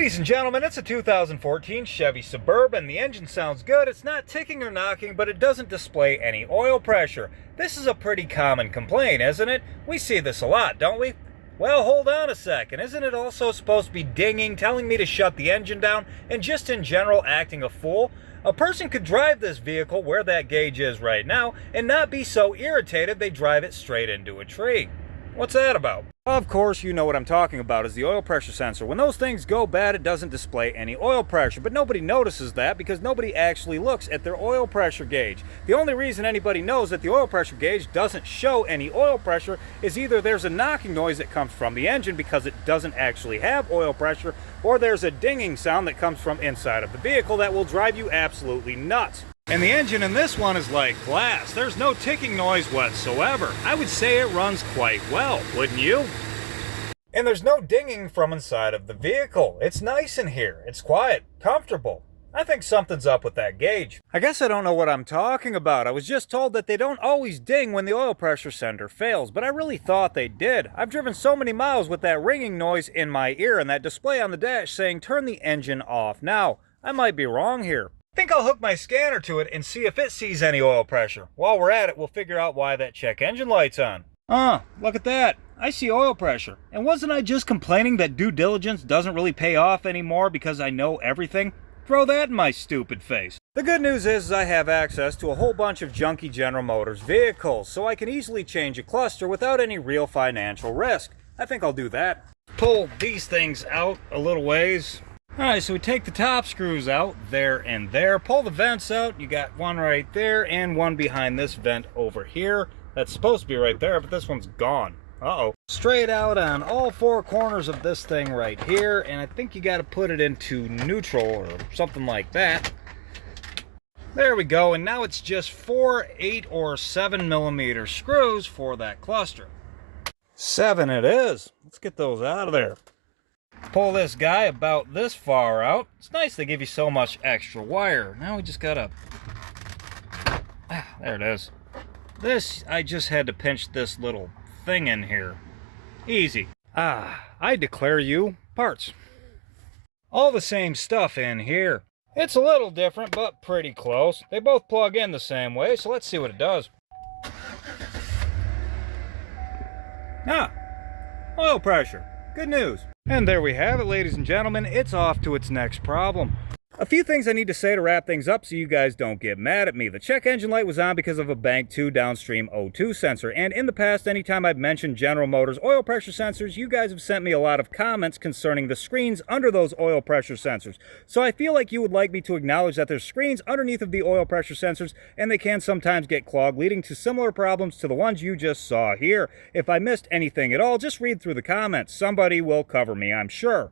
Ladies and gentlemen, it's a 2014 Chevy Suburban. The engine sounds good. It's not ticking or knocking, but it doesn't display any oil pressure. This is a pretty common complaint, isn't it? We see this a lot, don't we? Well, hold on a second. Isn't it also supposed to be dinging, telling me to shut the engine down, and just in general acting a fool? A person could drive this vehicle where that gauge is right now and not be so irritated they drive it straight into a tree. What's that about? Of course, you know what I'm talking about is the oil pressure sensor. When those things go bad, it doesn't display any oil pressure, but nobody notices that because nobody actually looks at their oil pressure gauge. The only reason anybody knows that the oil pressure gauge doesn't show any oil pressure is either there's a knocking noise that comes from the engine because it doesn't actually have oil pressure, or there's a dinging sound that comes from inside of the vehicle that will drive you absolutely nuts. And the engine in this one is like glass. There's no ticking noise whatsoever. I would say it runs quite well, wouldn't you? And there's no dinging from inside of the vehicle. It's nice in here. It's quiet, comfortable. I think something's up with that gauge. I guess I don't know what I'm talking about. I was just told that they don't always ding when the oil pressure sensor fails, but I really thought they did. I've driven so many miles with that ringing noise in my ear and that display on the dash saying turn the engine off now. I might be wrong here. I think I'll hook my scanner to it and see if it sees any oil pressure. While we're at it, we'll figure out why that check engine light's on. Look at that. I see oil pressure. And wasn't I just complaining that due diligence doesn't really pay off anymore because I know everything? Throw that in my stupid face. The good news is I have access to a whole bunch of junky General Motors vehicles, so I can easily change a cluster without any real financial risk. I think I'll do that. Pull these things out a little ways. Alright, so we take the top screws out, there and there, pull the vents out, you got one right there and one behind this vent over here. That's supposed to be right there, but this one's gone. Uh-oh. Straight out on all four corners of this thing right here, and I think you got to put it into neutral or something like that. There we go, and now it's just 4, 8, or 7 millimeter screws for that cluster. 7 it is. Let's get those out of there. Pull this guy about this far out. It's nice they give you so much extra wire. Now we just gotta... there it is. This, I just had to pinch this little thing in here. Easy. I declare you parts. All the same stuff in here. It's a little different, but pretty close. They both plug in the same way, so let's see what it does. Oil pressure. Good news. And there we have it, ladies and gentlemen. It's off to its next problem. A few things I need to say to wrap things up so you guys don't get mad at me. The check engine light was on because of a bank 2 downstream O2 sensor. And in the past, anytime I've mentioned General Motors oil pressure sensors, you guys have sent me a lot of comments concerning the screens under those oil pressure sensors. So I feel like you would like me to acknowledge that there's screens underneath of the oil pressure sensors, and they can sometimes get clogged, leading to similar problems to the ones you just saw here. If I missed anything at all, just read through the comments. Somebody will cover me, I'm sure.